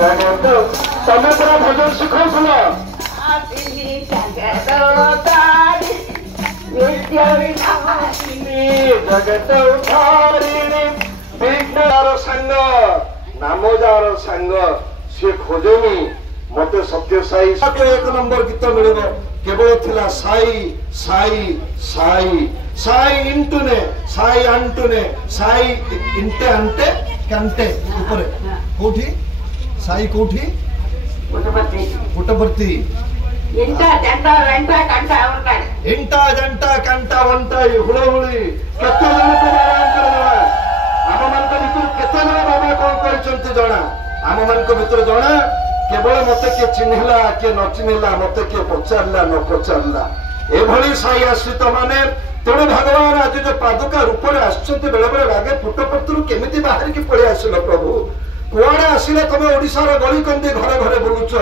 जगत तमें पूरा भजन शिखौल जगत उठारिणी विघ्नार संग नामजार संग सी खोजनी मत सत्य साई एक नंबर गीत मिल केवल थिला साई साई साई साई इंटुने साई अंटुने साई इंटे अंटे कंटे ऊपर कोठी साई कोठी पुटपर्ती इंटा जंटा कंटा वंटाई हुड़हुड़ी केते जन को बाबा आम मान भितर केते जन बाबा कौन कहते जना आम मान भितर जना केवल मत किए चिन्हला किए न चिन्हला मत किए पचारा न पचारा एभली साई आश्रित माने तेणु भगवान आज जो पादुका रूप में आसुच्च बेले बेले लगे पुटपत्र केमी बाहर की पलि आसिल प्रभु कुआड़े आसिले तुम ओडिशार गली कंदी घरे घरे बुलुच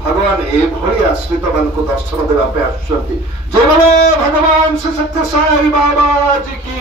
भगवान एभली आश्रित मान को दर्शन देवाई आसुच्च जय बोलो भगवान श्री सत्य साई बाबा जी की